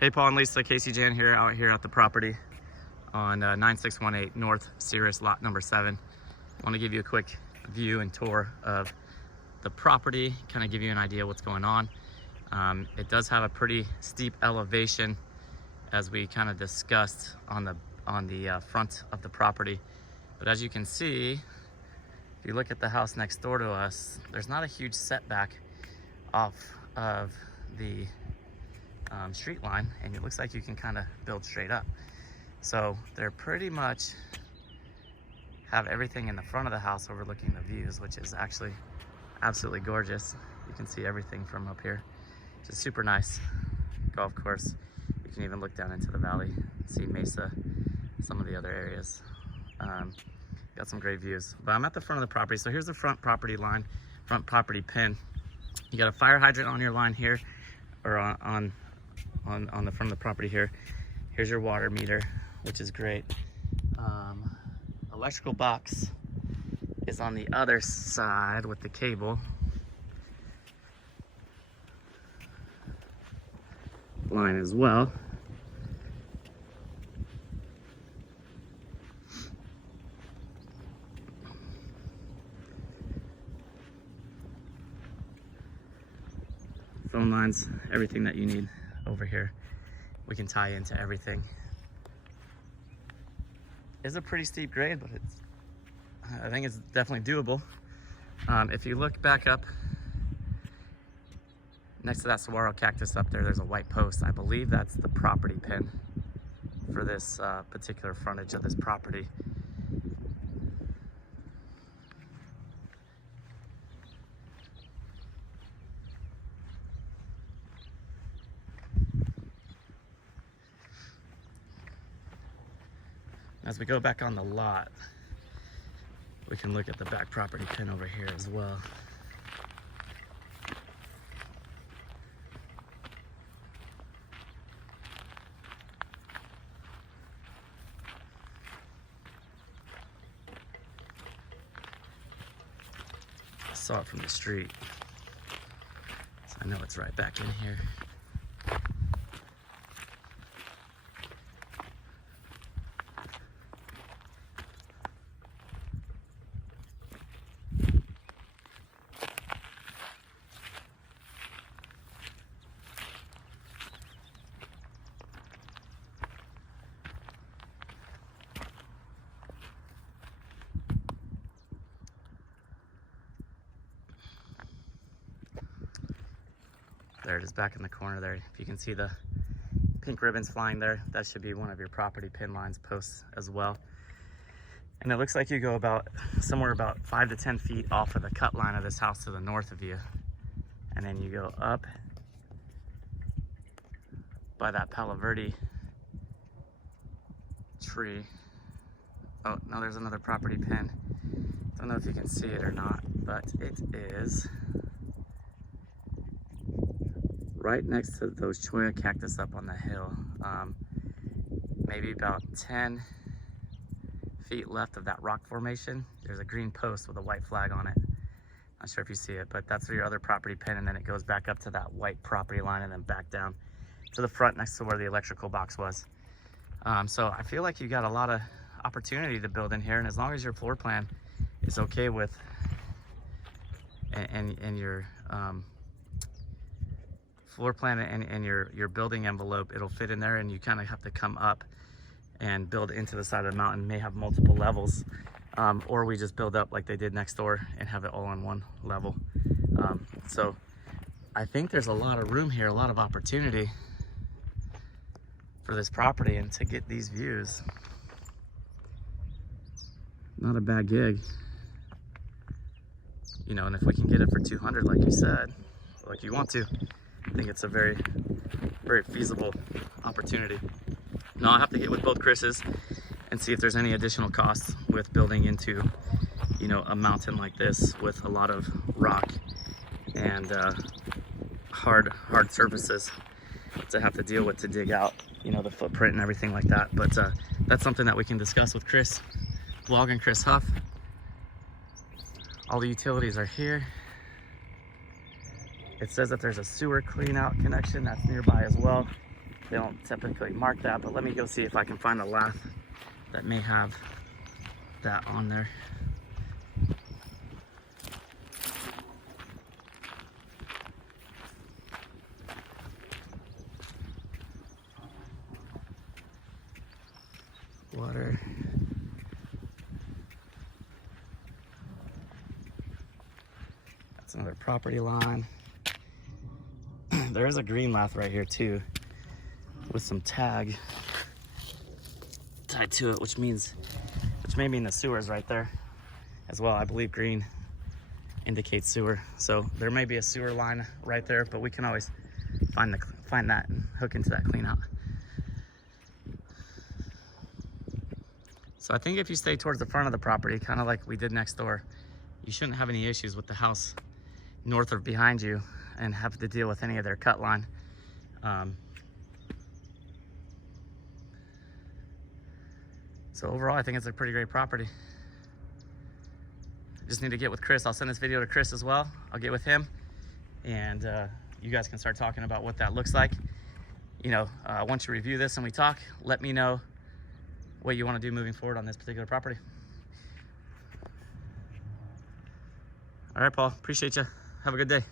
Hey Paul and Lisa, Casey Jan here, out here at the property on 9618 North Cirrus, lot number 7. I want to give you a quick view and tour of the property, kind of give you an idea what's going on. It does have a pretty steep elevation, as we kind of discussed on the front of the property. But as you can see, if you look at the house next door to us, there's not a huge setback off of the street line, and it looks like you can kind of build straight up. So they're pretty much have everything in the front of the house overlooking the views, which is actually absolutely gorgeous. You can see everything from up here, which is super nice. Golf course. You can even look down into the valley, see Mesa, some of the other areas. Got some great views. But I'm at the front of the property, so here's the front property line, front property pin. You got a fire hydrant on your line here, or on the front of the property here. Here's your water meter, which is great. Electrical box is on the other side with the cable. Line as well. Phone lines, everything that you need over here. We can tie into everything. It's a pretty steep grade, but I think it's definitely doable. If you look back up next to that saguaro cactus up there, there's a white post. I believe that's the property pin for this particular frontage of this property. As we go back on the lot, we can look at the back property pin over here as well. I saw it from the street, so I know it's right back in here. There it is back in the corner there. If you can see the pink ribbons flying there, that should be one of your property pin lines posts as well. And it looks like you go somewhere about 5 to 10 feet off of the cut line of this house to the north of you. And then you go up by that Palo Verde tree. Oh, no, there's another property pin. Don't know if you can see it or not, but it is right next to those cholla cactus up on the hill. Maybe about 10 feet left of that rock formation, there's a green post with a white flag on it. Not sure if you see it, but that's your other property pin, and then it goes back up to that white property line and then back down to the front next to where the electrical box was. So I feel like you got a lot of opportunity to build in here, and as long as your floor plan is okay with and your floor plan and your building envelope, it'll fit in there, and you kind of have to come up and build into the side of the mountain. May have multiple levels, or we just build up like they did next door and have it all on one level. So I think there's a lot of room here, a lot of opportunity for this property, and to get these views. Not a bad gig, you know, and if we can get it for 200 like you said, like you want to, I think it's a very, very feasible opportunity. Now I'll have to get with both Chris's and see if there's any additional costs with building into, you know, a mountain like this with a lot of rock and hard surfaces to have to deal with to dig out, you know, the footprint and everything like that. But that's something that we can discuss with Chris Vlog and Chris Huff. All the utilities are here. It says that there's a sewer clean out connection that's nearby as well. They don't typically mark that, but let me go see if I can find a lath that may have that on there. Water. That's another property line. There is a green lath right here too, with some tag tied to it, which may mean the sewer's right there as well. I believe green indicates sewer, so there may be a sewer line right there, but we can always find that and hook into that clean out. So I think if you stay towards the front of the property, kind of like we did next door, you shouldn't have any issues with the house north or behind you and have to deal with any of their cut line. So overall, I think it's a pretty great property. Just need to get with Chris. I'll send this video to Chris as well. I'll get with him, and you guys can start talking about what that looks like. You know, once you review this and we talk, let me know what you want to do moving forward on this particular property. All right, Paul, appreciate you. Have a good day.